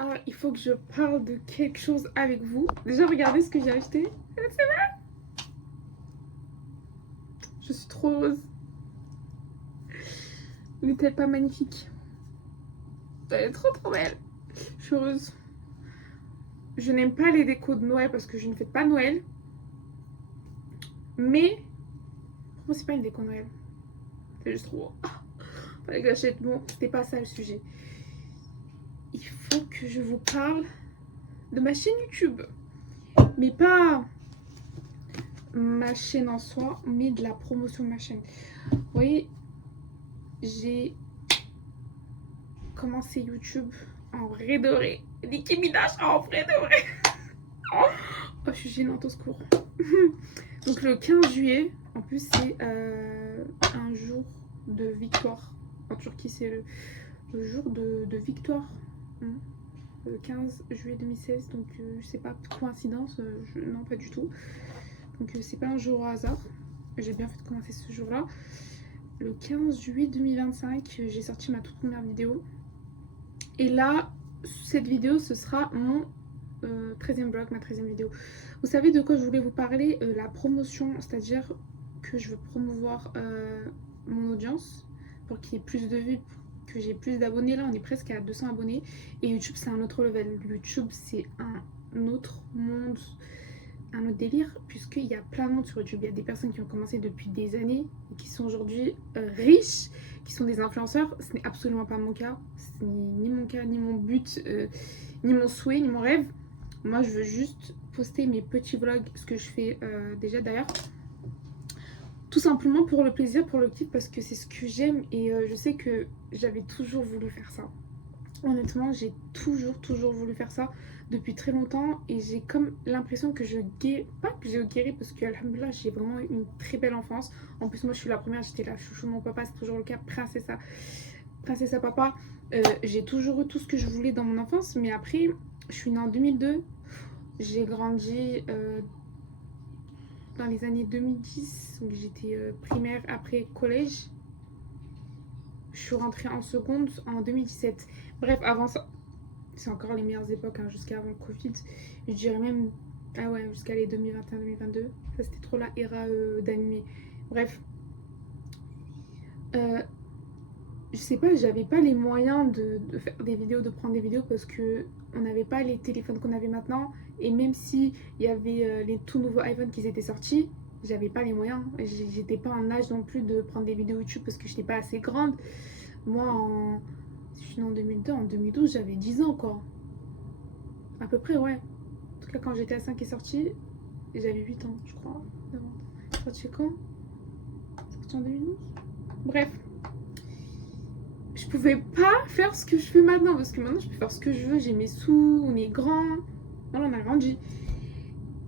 Ah, il faut que je parle de quelque chose avec vous. Déjà, regardez ce que j'ai acheté. C'est vrai. Je suis trop heureuse. N'est-elle pas magnifique? Elle est trop trop belle. Je suis heureuse. Je n'aime pas les décos de Noël parce que je ne fais pas Noël. Mais, pour moi, c'est pas une déco Noël. C'est juste trop. Ah, fallait que j'achète. Bon, c'était pas ça le sujet. Il faut que je vous parle de ma chaîne YouTube. Mais pas ma chaîne en soi, mais de la promotion de ma chaîne. Vous voyez, j'ai commencé YouTube en vrai de vrai. Nicki Minaj en vrai de vrai. Oh, je suis gênante, au secours. Donc le 15 juillet, en plus c'est un jour de victoire. En Turquie, c'est le jour de victoire. Le 15 juillet 2016, donc je sais pas, coïncidence, non pas du tout. Donc c'est pas un jour au hasard. J'ai bien fait de commencer ce jour-là. Le 15 juillet 2025, j'ai sorti ma toute première vidéo. Et là, cette vidéo, ce sera mon 13e vlog, ma 13e vidéo. Vous savez de quoi je voulais vous parler? La promotion, c'est-à-dire que je veux promouvoir mon audience pour qu'il y ait plus de vues, pour que j'ai plus d'abonnés. Là, on est presque à 200 abonnés. Et YouTube, c'est un autre level. YouTube, c'est un autre monde, un autre délire, puisqu'il y a plein de monde sur YouTube. Il y a des personnes qui ont commencé depuis des années et qui sont aujourd'hui riches, qui sont des influenceurs. Ce n'est absolument pas mon cas. Ce n'est ni mon cas, ni mon but, ni mon souhait, ni mon rêve. Moi, je veux juste poster mes petits vlogs, ce que je fais déjà d'ailleurs. Tout simplement pour le plaisir, pour le kiff, parce que c'est ce que j'aime et je sais que j'avais toujours voulu faire ça. Honnêtement, j'ai toujours voulu faire ça depuis très longtemps et j'ai comme l'impression que je guéris, pas que j'ai guéri parce que alhamdoulilah, j'ai vraiment eu une très belle enfance. En plus, moi je suis la première, j'étais la chouchou de mon papa, c'est toujours le cas, princessa papa. J'ai toujours eu tout ce que je voulais dans mon enfance, mais après, je suis née en 2002, j'ai grandi dans les années 2010, donc j'étais primaire, après collège. Je suis rentrée en seconde en 2017. Bref, avant ça, c'est encore les meilleures époques, hein, jusqu'à avant le Covid. Je dirais même, ah ouais, jusqu'à les 2021-2022. Ça, c'était trop la era d'animé. Bref, euh, je sais pas, j'avais pas les moyens de faire des vidéos, de prendre des vidéos parce que on n'avait pas les téléphones qu'on avait maintenant. Et même si il y avait les tout nouveaux iPhones qui étaient sortis, j'avais pas les moyens. J'étais pas en âge non plus de prendre des vidéos YouTube parce que j'étais pas assez grande. Moi, je suis née en 2002, en 2012, j'avais 10 ans quoi. À peu près, ouais. En tout cas, quand GTA 5 est sorti, j'avais 8 ans, je crois. C'est sorti quand? C'est sorti en 2012. Bref, je pouvais pas faire ce que je fais maintenant parce que maintenant je peux faire ce que je veux. J'ai mes sous, on est grand. Voilà, on a grandi.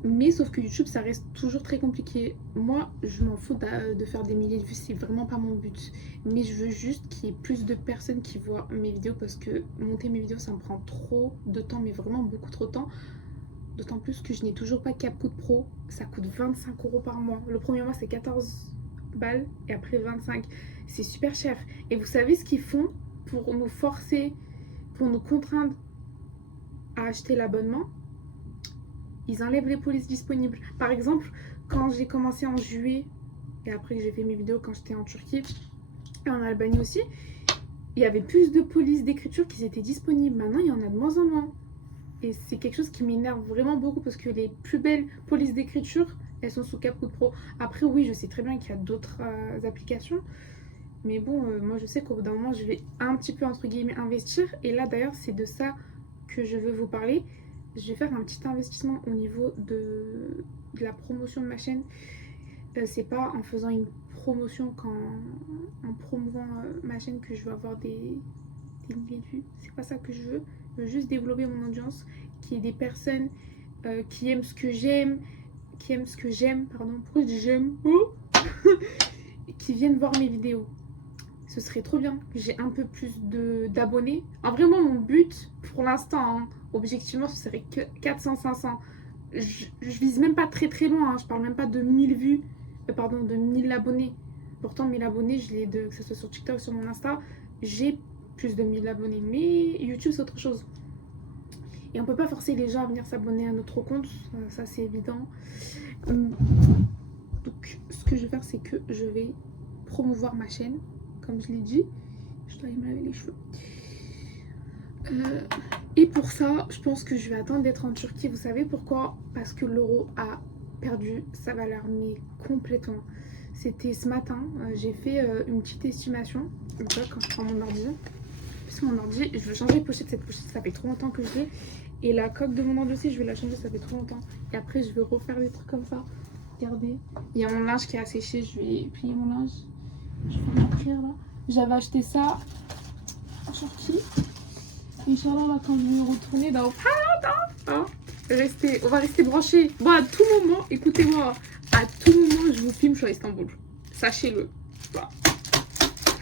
Mais sauf que YouTube, ça reste toujours très compliqué. Moi, je m'en fous de faire des milliers de vues, c'est vraiment pas mon but. Mais je veux juste qu'il y ait plus de personnes qui voient mes vidéos parce que monter mes vidéos, ça me prend trop de temps, mais vraiment beaucoup trop de temps. D'autant plus que je n'ai toujours pas CapCut Pro. Ça coûte 25 € par mois. Le premier mois, c'est 14 balles et après 25. C'est super cher. Et vous savez ce qu'ils font pour nous forcer, pour nous contraindre à acheter l'abonnement? Ils enlèvent les polices disponibles. Par exemple, quand j'ai commencé en juillet et après que j'ai fait mes vidéos quand j'étais en Turquie et en Albanie aussi, il y avait plus de polices d'écriture qui étaient disponibles. Maintenant, il y en a de moins en moins. Et c'est quelque chose qui m'énerve vraiment beaucoup parce que les plus belles polices d'écriture, elles sont sous CapCut Pro. Après, oui, je sais très bien qu'il y a d'autres applications. Mais bon, moi, je sais qu'au bout d'un moment, je vais un petit peu, entre guillemets, investir. Et là, d'ailleurs, c'est de ça que je veux vous parler. Je vais faire un petit investissement au niveau de la promotion de ma chaîne. C'est pas en faisant une promotion, en promouvant ma chaîne que je vais avoir des milliers de vues. C'est pas ça que je veux. Je veux juste développer mon audience, qu'il y ait des personnes qui aiment ce que j'aime, pardon, pourquoi je dis j'aime, qui viennent voir mes vidéos. Ce serait trop bien que j'ai un peu plus d'abonnés. En vraiment, mon but pour l'instant, hein, objectivement, ce serait que 400-500. Je vise même pas très très loin, hein. Je parle même pas de 1000 vues, pardon, de 1000 abonnés. Pourtant, 1000 abonnés, je l'ai que ce soit sur TikTok, sur mon Insta, j'ai plus de 1000 abonnés. Mais YouTube, c'est autre chose. Et on peut pas forcer les gens à venir s'abonner à notre compte, ça c'est évident. Donc ce que je vais faire, c'est que je vais promouvoir ma chaîne, comme je l'ai dit. Je dois aller me laver les cheveux. Et pour ça, je pense que je vais attendre d'être en Turquie. Vous savez pourquoi? Parce que l'euro a perdu sa valeur, mais complètement. C'était ce matin, j'ai fait une petite estimation. Donc là, quand je prends mon ordi, parce que mon ordi, je veux changer les pochettes. Cette pochette, ça fait trop longtemps que je l'ai. Et la coque de mon ordi aussi, je vais la changer, ça fait trop longtemps. Et après, je vais refaire des trucs comme ça. Regardez, il y a mon linge qui est asséché, je vais plier mon linge. Je vais l'ouvrir là. J'avais acheté ça en Turquie. Inch'Allah, là, quand je vais retourner dans... Hein, on va rester branchés. Bon, à tout moment, écoutez-moi, à tout moment, je vous filme, je suis à Istanbul. Sachez-le. Voilà.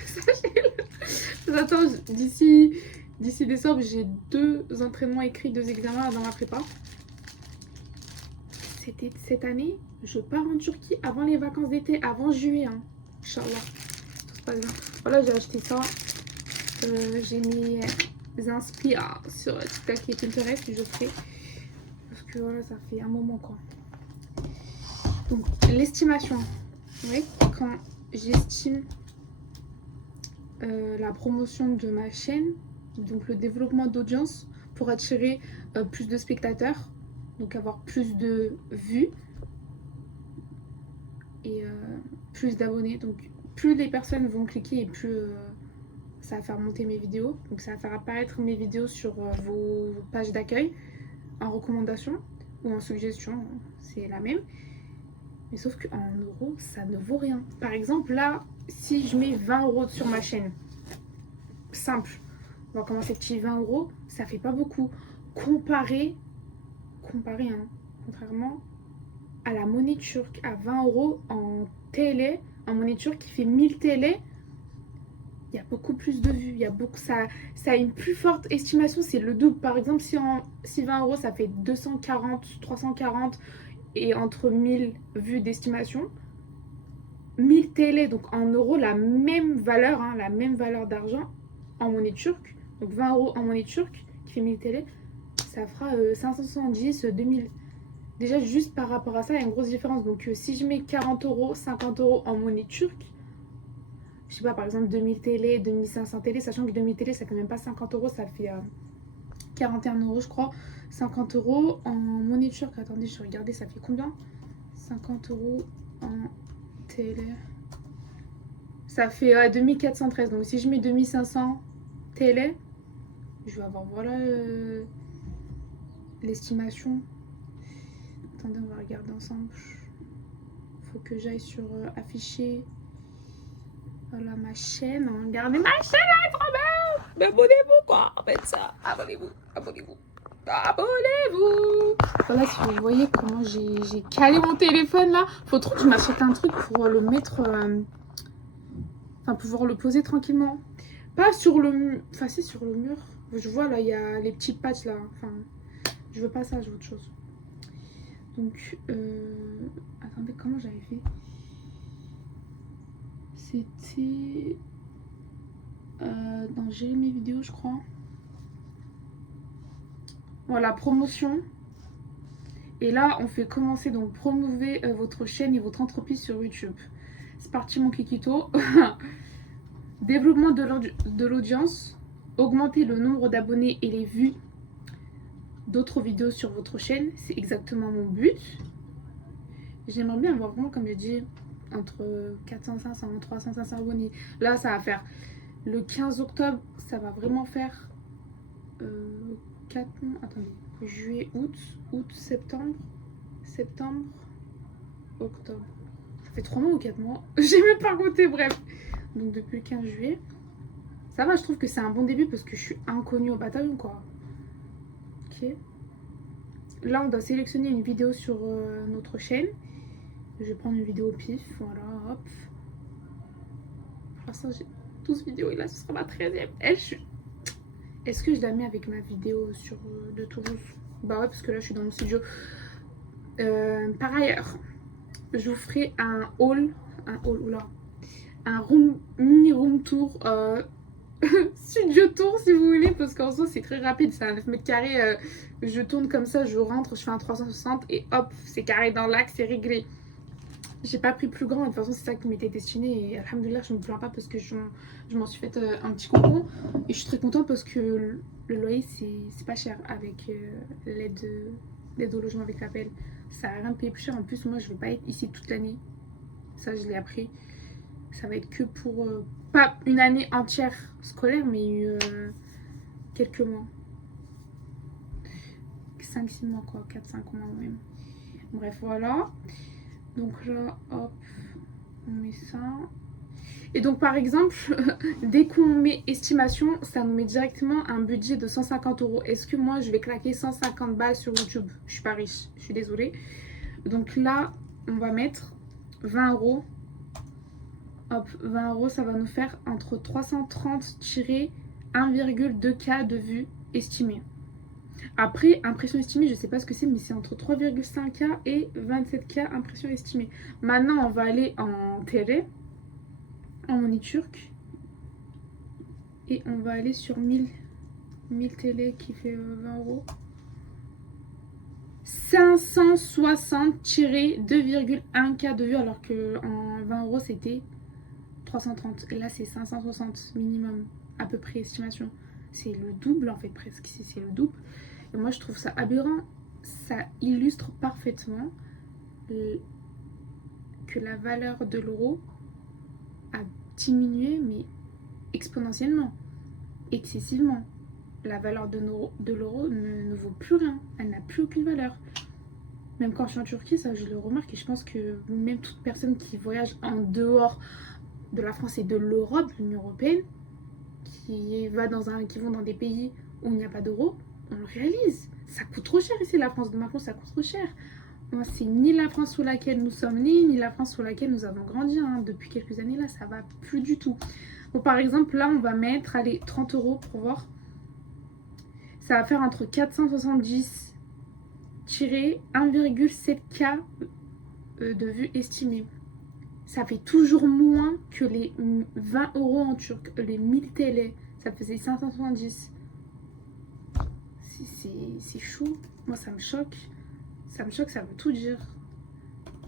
Sachez-le. J'attends, d'ici décembre, j'ai 2 entraînements écrits, 2 examens dans ma prépa. C'était cette année, je pars en Turquie avant les vacances d'été, avant juillet. Hein. Inch'Allah. Tout se passe bien. Voilà, j'ai acheté ça. J'ai mis des inspi sur TikTok et Pinterest, je ferai. Parce que voilà, ça fait un moment quoi. Donc, l'estimation. Oui, quand j'estime la promotion de ma chaîne, donc le développement d'audience pour attirer plus de spectateurs, donc avoir plus de vues et plus d'abonnés. Donc, plus les personnes vont cliquer et plus ça va faire monter mes vidéos. Donc, ça va faire apparaître mes vidéos sur vos pages d'accueil en recommandation ou en suggestion, c'est la même. Mais sauf qu'en euros, ça ne vaut rien. Par exemple, là, si je mets 20 € sur ma chaîne, simple, on va commencer petit 20 €, ça fait pas beaucoup. Comparé, hein, contrairement à la monnaie turque, à 20 € en TL, en monnaie turque qui fait 1000 TL, il y a beaucoup plus de vues. Il y a beaucoup, ça a une plus forte estimation, c'est le double. Par exemple, si 20 € ça fait 240, 340 et entre 1000 vues d'estimation, 1000 TL, donc en euros, la même valeur, hein, la même valeur d'argent en monnaie turque, donc 20 € en monnaie turque qui fait 1000 TL, ça fera 570, 2000. Déjà, juste par rapport à ça, il y a une grosse différence. Donc, si je mets 40 €, 50 € en monnaie turque, je sais pas, par exemple 2000 TL, 2500 TL, sachant que 2000 TL ça fait même pas 50 €, ça fait 41 € je crois. 50 € en monnaie turque, attendez, je vais regarder, ça fait combien? 50 € en TL, ça fait 2413. Donc si je mets 2500 TL, je vais avoir, voilà, l'estimation. Attendez, on va regarder ensemble. Faut que j'aille sur afficher. Voilà ma chaîne. Regardez ma chaîne, elle est trop belle. Mais abonnez-vous quoi, en fait ça. Abonnez-vous. Voilà, si vous voyez comment j'ai calé mon téléphone là. Faut trop que je m'achète un truc pour le mettre... Enfin, pouvoir le poser tranquillement. Pas sur le mur. Enfin, si, sur le mur. Je vois là, il y a les petits patchs là. Enfin, je veux pas ça, je veux autre chose. Donc, attendez, comment j'avais fait? C'était dans Gérer mes vidéos, je crois. Voilà, promotion. Et là, on fait commencer, donc promouvez votre chaîne et votre entreprise sur YouTube. C'est parti, mon kikito. Développement de l'audience. Augmenter le nombre d'abonnés et les vues d'autres vidéos sur votre chaîne. C'est exactement mon but. J'aimerais bien avoir vraiment, comme j'ai dit, entre 400, 500, 300, 500 abonnés. Là, ça va faire le 15 octobre. Ça va vraiment faire 4 mois. Attendez. Juillet, août, septembre, octobre. Ça fait 3 mois ou 4 mois. J'ai même pas compté, bref. Donc depuis le 15 juillet. Ça va, je trouve que c'est un bon début parce que je suis inconnue au bataillon, quoi. Ok. Là, on doit sélectionner une vidéo sur notre chaîne. Je vais prendre une vidéo au pif. Voilà, hop. Pour l'instant, j'ai 12 vidéos et là, ce sera ma 13e. Est-ce que je la mets avec ma vidéo de Toulouse? Bah ouais, parce que là, je suis dans mon studio. Par ailleurs, je vous ferai un mini room tour studio tour si vous voulez, parce qu'en soi c'est très rapide, c'est un 9 mètres carrés. Je tourne comme ça, je rentre, je fais un 360 et hop, c'est carré dans l'axe, c'est réglé. J'ai pas pris plus grand, de toute façon c'est ça qui m'était destiné et alhamdoulilah je me plains pas parce que je m'en suis fait un petit concours et je suis très contente parce que le loyer c'est pas cher avec l'aide au logement avec l'appel. Ça a rien de payé plus cher, en plus moi je vais pas être ici toute l'année, ça je l'ai appris. Ça va être que pour, pas une année entière scolaire mais quelques mois. 5-6 mois quoi, 4-5 mois même. Bref voilà. Donc là hop, on met ça. Et donc par exemple, dès qu'on met estimation, ça nous met directement un budget de 150 euros. Est-ce que moi je vais claquer 150 balles sur YouTube? Je suis pas riche, je suis désolée. Donc là, on va mettre 20 euros. Hop, 20 euros, ça va nous faire entre 330-1,2K de vues estimées. Après, impression estimée, je sais pas ce que c'est, mais c'est entre 3,5K et 27K impression estimée. Maintenant, on va aller en télé, en monnaie turque. Et on va aller sur 1000 télé qui fait 20 euros. 560-2,1K de vues, alors qu'en 20 euros, c'était 330. Et là, c'est 560 minimum, à peu près, estimation. C'est le double, en fait, presque. C'est le double. Et moi, je trouve ça aberrant. Ça illustre parfaitement que la valeur de l'euro a diminué, mais exponentiellement, excessivement. La valeur de l'euro ne vaut plus rien. Elle n'a plus aucune valeur. Même quand je suis en Turquie, ça, je le remarque. Et je pense que même toute personne qui voyage en dehors de la France et de l'Europe, l'Union européenne, qui vont dans des pays où il n'y a pas d'euros, on le réalise. Ça coûte trop cher ici, la France. De ma France, ça coûte trop cher. Moi, c'est ni la France sous laquelle nous sommes nés, ni la France sous laquelle nous avons grandi. Hein. Depuis quelques années, là, ça va plus du tout. Bon, par exemple, là, on va mettre, allez, 30 euros pour voir. Ça va faire entre 470-1,7K de vues estimées. Ça fait toujours moins que les 20 euros en turc. Les 1000 TL, ça faisait 570. C'est chaud. Moi, ça me choque. Ça me choque, ça veut tout dire.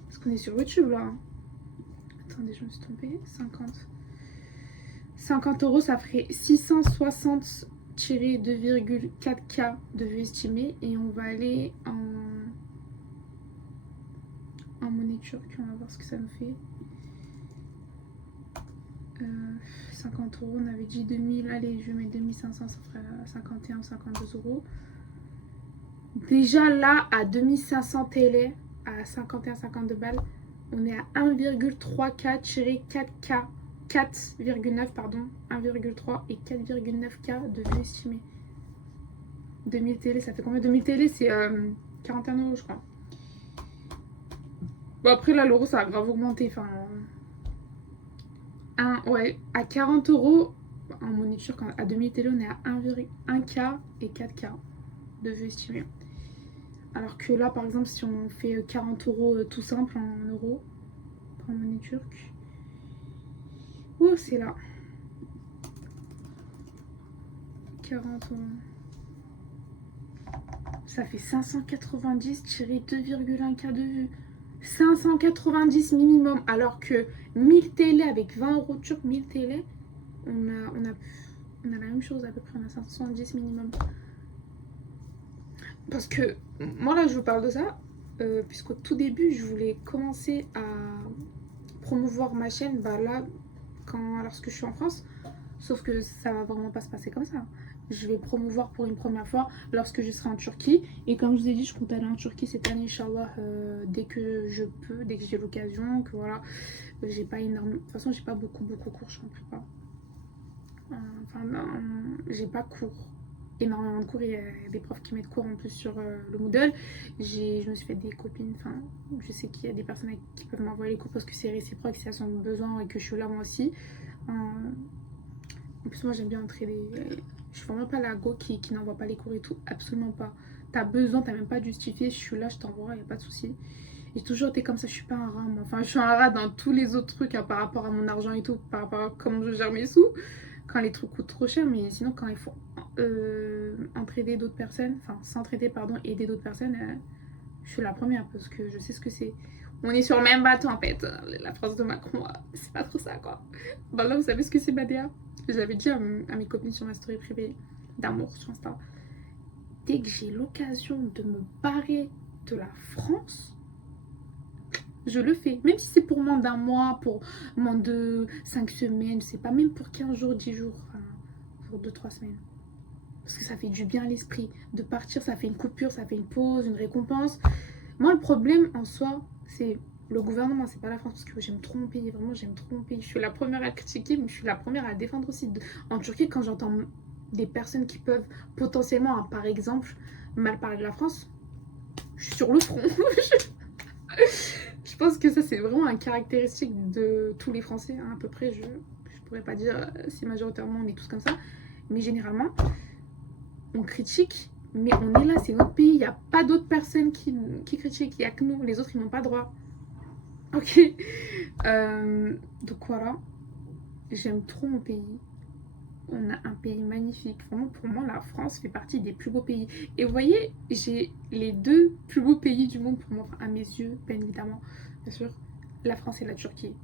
Parce qu'on est sur YouTube, là. Hein. Attendez, je me suis trompée. 50 euros, ça ferait 660-2,4K de vues estimées. Et on va aller en monnaie turque. On va voir ce que ça nous fait. 50 euros, on avait dit 2000. Allez, je vais mettre 2500, ça ferait 51, 52 euros. Déjà là, à 2500 TL, à 51-52 balles, on est à 1,3K-4K, 4,9 pardon, 1,3 et 4,9K de vues estimées. 2000 TL, ça fait combien? 2000 TL, c'est 41 euros, je crois. Bon, après là, l'euro, ça a grave augmenté. Enfin, ouais, à 40 euros, en monnaie turque, à 2000 TL, on est à 1K et 4K de vues estimées. Alors que là, par exemple, si on fait 40 euros tout simple en euros, en monnaie turque. Oh, c'est là. 40 euros. Ça fait 590-2,1K de vues. 590 minimum. Alors que 1000 TL avec 20 euros turcs, 1000 TL, on a la même chose à peu près. On a 570 minimum. Parce que moi là je vous parle de ça puisqu'au tout début je voulais commencer à promouvoir ma chaîne là lorsque je suis en France, sauf que ça va vraiment pas se passer comme ça. Je vais promouvoir pour une première fois lorsque je serai en Turquie, et comme je vous ai dit, je compte aller en Turquie cette année Inch'Allah, dès que je peux, dès que j'ai l'occasion, que voilà. J'ai pas énormément, de toute façon j'ai pas beaucoup cours, je suis en prépa, enfin j'ai pas cours énormément de cours. Il y a des profs qui mettent cours en plus sur le Moodle. Je me suis fait des copines, enfin je sais qu'il y a des personnes qui peuvent m'envoyer les cours parce que c'est réciproque, si elles sont besoin et que je suis là moi aussi. En plus moi j'aime bien entraider. Je suis vraiment pas la go qui n'envoie pas les cours et tout, absolument pas. T'as besoin, t'as même pas de justifier, je suis là, je t'envoie, y a pas de souci. J'ai toujours été comme ça, je suis pas un rat moi. Enfin je suis un rat dans tous les autres trucs par rapport à mon argent et tout, par rapport à comment je gère mes sous. quand les trucs coûtent trop cher, mais sinon quand il faut entraider d'autres personnes, enfin s'entraider, pardon, aider d'autres personnes, je suis la première parce que je sais ce que c'est. On est sur le même bateau en fait. La France de Macron, c'est pas trop ça quoi. Bah là, vous savez ce que c'est Badea? Je l'avais dit à mes copines sur ma story privée d'amour sur Insta. Dès que j'ai l'occasion de me barrer de la France, je le fais. Même si c'est pour moins d'un mois, pour moins de 5 semaines, c'est pas même pour 15 jours, 10 jours, enfin, pour 2-3 semaines. Parce que ça fait du bien à l'esprit. De partir, ça fait une coupure, ça fait une pause, une récompense. Moi, le problème en soi, c'est le gouvernement, c'est pas la France. Parce que j'aime trop mon pays, vraiment, j'aime trop mon pays. Je suis la première à le critiquer, mais je suis la première à le défendre aussi. En Turquie, quand j'entends des personnes qui peuvent potentiellement, hein, par exemple, mal parler de la France, je suis sur le front. Je pense que ça, c'est vraiment un caractéristique de tous les Français, hein, à peu près. Je pourrais pas dire si majoritairement on est tous comme ça, mais généralement, on critique, mais on est là, c'est notre pays. Il n'y a pas d'autres personnes qui critiquent, il n'y a que nous. Les autres, ils n'ont pas droit. Ok. Donc voilà, j'aime trop mon pays. On a un pays magnifique. Vraiment, pour moi, la France fait partie des plus beaux pays. Et vous voyez, j'ai les deux plus beaux pays du monde pour moi, à mes yeux, bien évidemment, bien sûr, la France et la Turquie.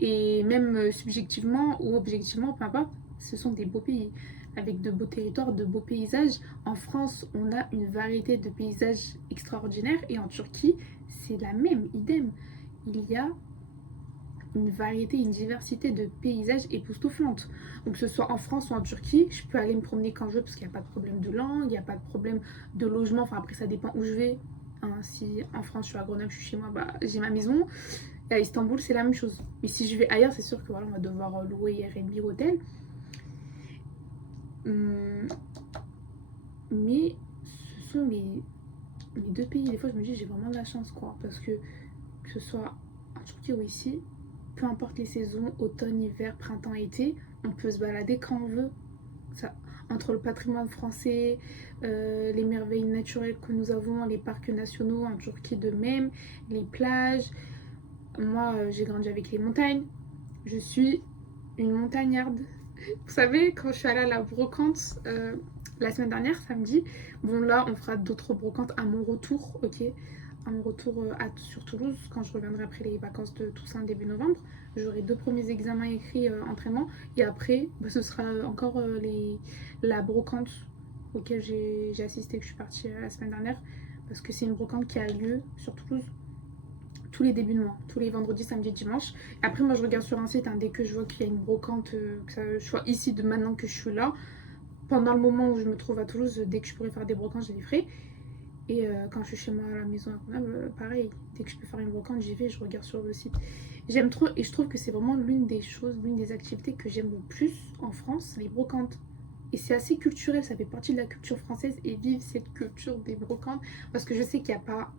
Et même subjectivement ou objectivement, peu importe, ce sont des beaux pays, avec de beaux territoires, de beaux paysages. En France, on a une variété de paysages extraordinaires, et en Turquie, c'est la même, idem. Il y a une variété, une diversité de paysages époustouflantes. Donc que ce soit en France ou en Turquie, je peux aller me promener quand je veux parce qu'il n'y a pas de problème de langue, il n'y a pas de problème de logement. Enfin après ça dépend où je vais. Hein, si en France je suis à Grenoble, je suis chez moi, bah, j'ai ma maison. Et à Istanbul c'est la même chose. Mais si je vais ailleurs, c'est sûr que voilà, on va devoir louer Airbnb hôtel. Mais ce sont mes deux pays. Des fois je me dis j'ai vraiment de la chance quoi. Parce que ce soit en Turquie ou ici, peu importe les saisons, automne, hiver, printemps, été, on peut se balader quand on veut. Ça, entre le patrimoine français, les merveilles naturelles que nous avons, les parcs nationaux en Turquie de même, les plages. Moi, j'ai grandi avec les montagnes. Je suis une montagnarde. Vous savez, quand je suis allée à la brocante la semaine dernière, samedi, bon là, on fera d'autres brocantes à mon retour, ok, à mon retour sur Toulouse, quand je reviendrai après les vacances de Toussaint début novembre. J'aurai 2 premiers examens écrits entraînement, et après bah, ce sera encore la brocante auquel j'ai assisté, que je suis partie la semaine dernière, parce que c'est une brocante qui a lieu sur Toulouse tous les débuts de mois, tous les vendredis, samedis, dimanches. Après moi je regarde sur un site, hein, dès que je vois qu'il y a une brocante, que je sois ici de maintenant que je suis là, pendant le moment où je me trouve à Toulouse, dès que je pourrais faire des brocantes, je les ferai. Et quand je suis chez moi à la maison à Grenoble, pareil, dès que je peux faire une brocante, j'y vais, je regarde sur le site. J'aime trop, et je trouve que c'est vraiment l'une des choses, l'une des activités que j'aime le plus en France, les brocantes. Et c'est assez culturel, ça fait partie de la culture française, et vive cette culture des brocantes, parce que je sais qu'il n'y a pas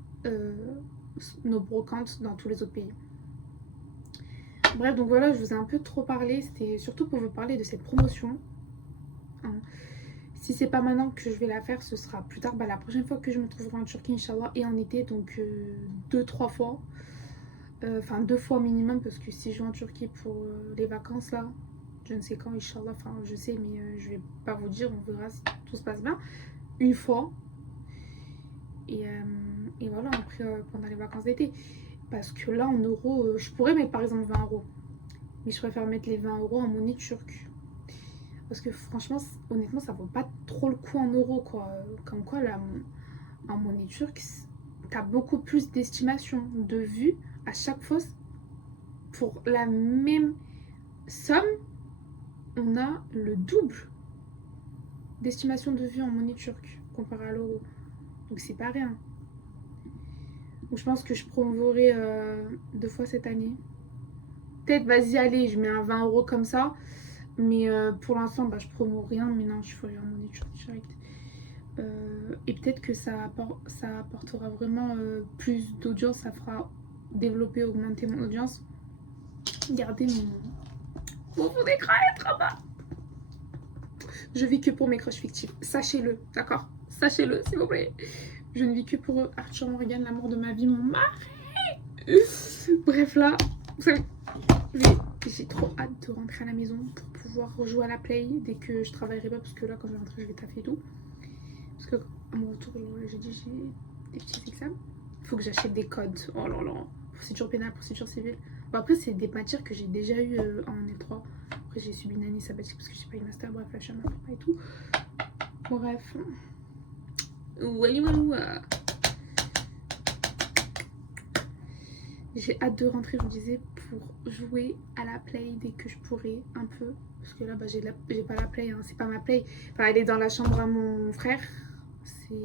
nos brocantes dans tous les autres pays. Bref, donc voilà, je vous ai un peu trop parlé, c'était surtout pour vous parler de cette promotion. Hein. Si c'est pas maintenant que je vais la faire, ce sera plus tard. Bah, la prochaine fois que je me trouverai en Turquie, Inch'Allah, et en été, donc 2-3 fois. Enfin 2 fois minimum, parce que si je vais en Turquie pour les vacances là, je ne sais quand, Inch'Allah, enfin je sais, mais je vais pas vous dire, on verra si tout se passe bien. Une fois. Et voilà, après pendant les vacances d'été. Parce que là en euros, je pourrais mettre par exemple 20 €. Mais je préfère mettre les 20 € en monnaie turque. Parce que franchement, honnêtement, ça vaut pas trop le coup en euros, quoi. Comme quoi, là, en monnaie turque, t'as beaucoup plus d'estimation, de vues à chaque fois. Pour la même somme, on a le double d'estimation de vues en monnaie turque comparé à l'euro. Donc c'est pas rien. Donc je pense que je promouvorai 2 fois cette année. Peut-être, vas-y, allez, je mets un 20 € comme ça. Mais pour l'instant, bah, je promo rien. Mais non, je ferai en monnaie turque direct. Et peut-être que ça apportera vraiment plus d'audience. Ça fera développer, augmenter mon audience. Regardez mon fond d'écran est trop bas. Je vis que pour mes crushs fictifs. Sachez-le, d'accord? Sachez-le, s'il vous plaît. Je ne vis que pour eux. Arthur Morgan, l'amour de ma vie, mon mari. Bref, là, vous savez, J'ai trop hâte de rentrer à la maison pour pouvoir rejouer à la play dès que je travaillerai pas, parce que là quand je vais rentrer je vais taffer et tout. Parce que à mon retour, j'ai dit j'ai des petits examens. Faut que j'achète des codes. Oh là là. Procédure pénale, procédure civile. Bon, après c'est des matières que j'ai déjà eu en L3. Après j'ai subi une année sabbatique parce que j'ai pas eu master, bref là je suis à ma prépa et tout. Bref. Walou. J'ai hâte de rentrer, je vous disais, pour jouer à la play dès que je pourrai un peu. Parce que là, bah, j'ai pas la play, hein. C'est pas ma play. Enfin, elle est dans la chambre à mon frère. C'est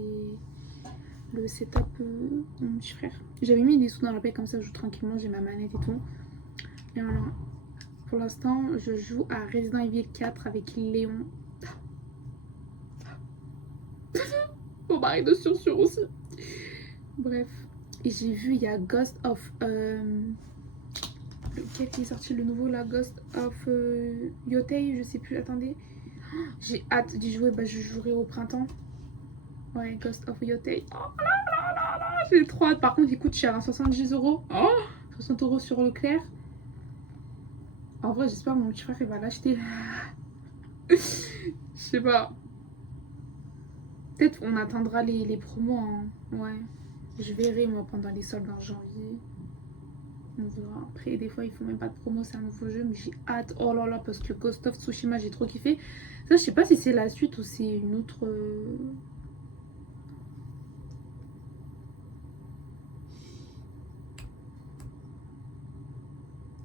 le setup de mon petit frère. J'avais mis des sous dans la play comme ça, je joue tranquillement, j'ai ma manette et tout. Et voilà. Pour l'instant, je joue à Resident Evil 4 avec Léon. Mon mari de sursure aussi. Bref. Et j'ai vu, il y a Ghost of... lequel qui est sorti, le nouveau, là, Ghost of Yotei, je sais plus, attendez. J'ai hâte d'y jouer, bah je jouerai au printemps. Ouais, Ghost of Yotei. Oh là là là là, j'ai trop hâte. Par contre, il coûte cher, hein, 70 €. Oh, 60 € sur Leclerc. En vrai, j'espère que mon petit frère il va l'acheter. Je sais pas. Peut-être on attendra les promos. Hein. Ouais. Je verrai moi pendant les soldes en janvier. On verra. Après, des fois, ils font même pas de promo, c'est un nouveau jeu, mais j'ai hâte. Oh là là, parce que Ghost of Tsushima, j'ai trop kiffé. Ça, je sais pas si c'est la suite ou c'est une autre.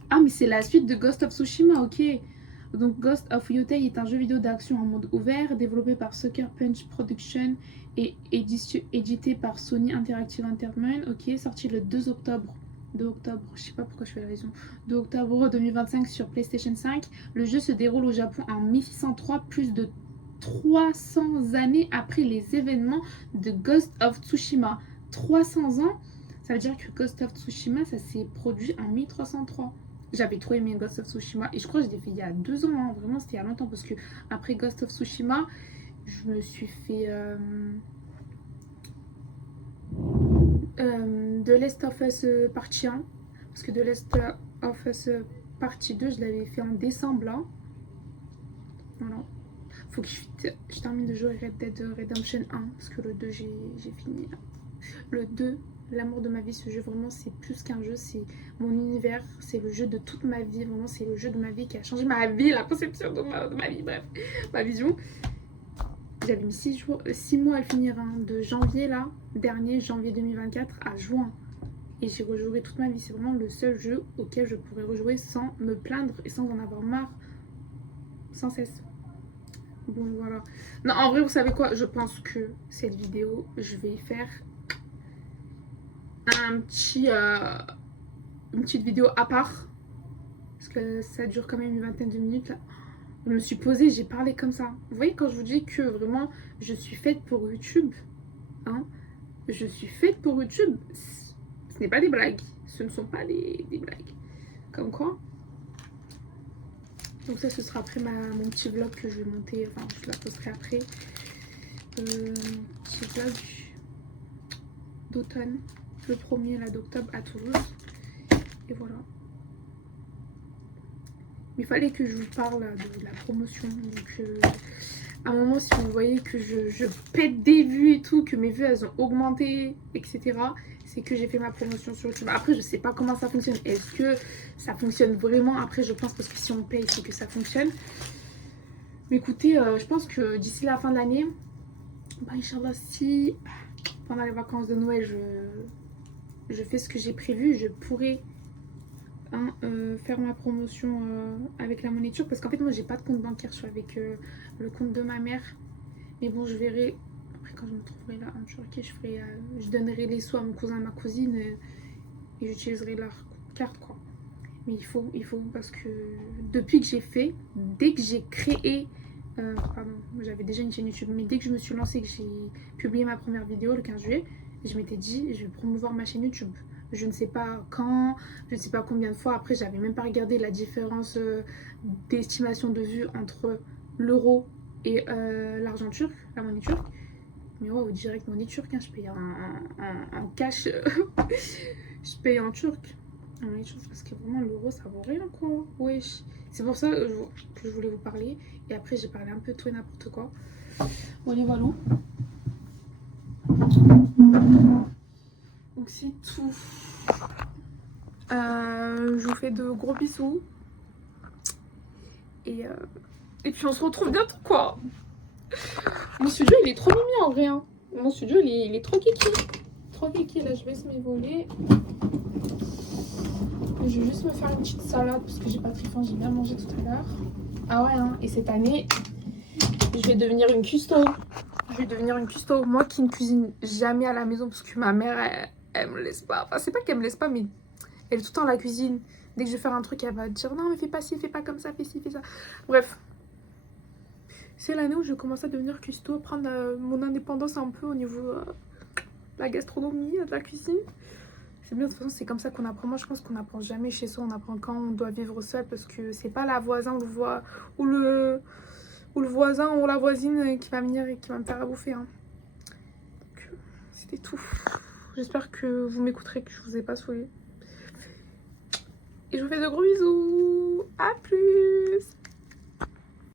Ah, mais c'est la suite de Ghost of Tsushima, ok. Donc, Ghost of Yotei est un jeu vidéo d'action en monde ouvert, développé par Sucker Punch Productions et édité par Sony Interactive Entertainment, ok, sorti le 2 octobre. 2 octobre, je sais pas pourquoi je fais la raison. 2 octobre 2025 sur PlayStation 5. Le jeu se déroule au Japon en 1603, plus de 300 années après les événements de Ghost of Tsushima. 300 ans, ça veut dire que Ghost of Tsushima, ça s'est produit en 1303. J'avais trop aimé Ghost of Tsushima et je crois que je l'ai fait il y a 2 ans, hein. Vraiment c'était il y a longtemps parce que après Ghost of Tsushima, je me suis fait The Last of Us partie 1 parce que The Last of Us partie 2 je l'avais fait en décembre là. Voilà. Faut que je termine de jouer Red Dead Redemption 1 parce que le 2 j'ai fini. Le 2, l'amour de ma vie, ce jeu vraiment c'est plus qu'un jeu, c'est mon univers, c'est le jeu de toute ma vie, vraiment c'est le jeu de ma vie qui a changé ma vie, la conception de ma vie, bref, ma vision. J'avais mis 6 mois à le finir, hein, de janvier là, dernier, janvier 2024 à juin. Et j'ai rejoué toute ma vie, c'est vraiment le seul jeu auquel je pourrais rejouer sans me plaindre et sans en avoir marre, sans cesse. Bon voilà. Non en vrai vous savez quoi, je pense que cette vidéo, je vais y faire une petite vidéo à part parce que ça dure quand même une vingtaine de minutes là. Je me suis posée, j'ai parlé comme ça. Vous voyez quand je vous dis que vraiment je suis faite pour YouTube, hein, je suis faite pour YouTube. Ce n'est pas des blagues, ce ne sont pas des blagues. Comme quoi. Donc ça ce sera après mon petit vlog que je vais monter, enfin je la posterai après. Petit vlog d'automne, le 1er là d'octobre à Toulouse. Et voilà. Il fallait que je vous parle de la promotion. Donc à un moment si vous voyez que je pète des vues et tout, que mes vues elles ont augmenté, etc. C'est que j'ai fait ma promotion sur YouTube. Après je sais pas comment ça fonctionne. Est-ce que ça fonctionne vraiment? Après je pense parce que si on paye c'est que ça fonctionne. Mais écoutez, je pense que d'ici la fin de l'année, bah Inch'Allah, si pendant les vacances de Noël je fais ce que j'ai prévu, je pourrais faire ma promotion avec la monnaie turque. Parce qu'en fait moi j'ai pas de compte bancaire, je suis avec le compte de ma mère. Mais bon je verrai, après quand je me trouverai là en Turquie, je donnerai les sous à mon cousin et ma cousine et j'utiliserai leur carte quoi. Mais il faut parce que depuis que j'ai fait, dès que j'ai créé pardon, j'avais déjà une chaîne YouTube, mais dès que je me suis lancée, que j'ai publié ma première vidéo le 15 juillet, je m'étais dit je vais promouvoir ma chaîne YouTube. Je ne sais pas quand, je ne sais pas combien de fois. Après j'avais même pas regardé la différence d'estimation de vues entre l'euro et l'argent turc, la monnaie turque. Mais ouais, direct monnaie turque, hein, je paye en cash, je paye en turc. les choses parce que vraiment l'euro ça vaut rien quoi. Wesh. C'est pour ça que je voulais vous parler. Et après j'ai parlé un peu de tout et n'importe quoi. Voilà, voilà. Donc c'est tout. Je vous fais de gros bisous. Et puis on se retrouve bientôt quoi. Mon studio il est trop mimi en vrai. Hein. Mon studio il est trop kiki. Trop kiki. Là je baisse mes volets. Je vais juste me faire une petite salade parce que j'ai pas très faim. J'ai bien mangé tout à l'heure. Ah ouais hein. Et cette année je vais devenir une custo. Je vais devenir une custo. Moi qui ne cuisine jamais à la maison parce que ma mère elle me laisse pas. Enfin c'est pas qu'elle me laisse pas mais elle est tout le temps à la cuisine. Dès que je vais faire un truc elle va dire non mais fais pas ci, fais pas comme ça, fais ci, fais ça. Bref. C'est l'année où je commence à devenir custo, à prendre mon indépendance un peu au niveau de la gastronomie, de la cuisine. C'est bien, de toute façon, c'est comme ça qu'on apprend. Moi, je pense qu'on n'apprend jamais chez soi, on apprend quand on doit vivre seul parce que c'est pas la voisin ou le voisin ou la voisine qui va venir et qui va me faire à bouffer. Hein. Donc, c'était tout. J'espère que vous m'écouterez, que je vous ai pas saoulé. Et je vous fais de gros bisous.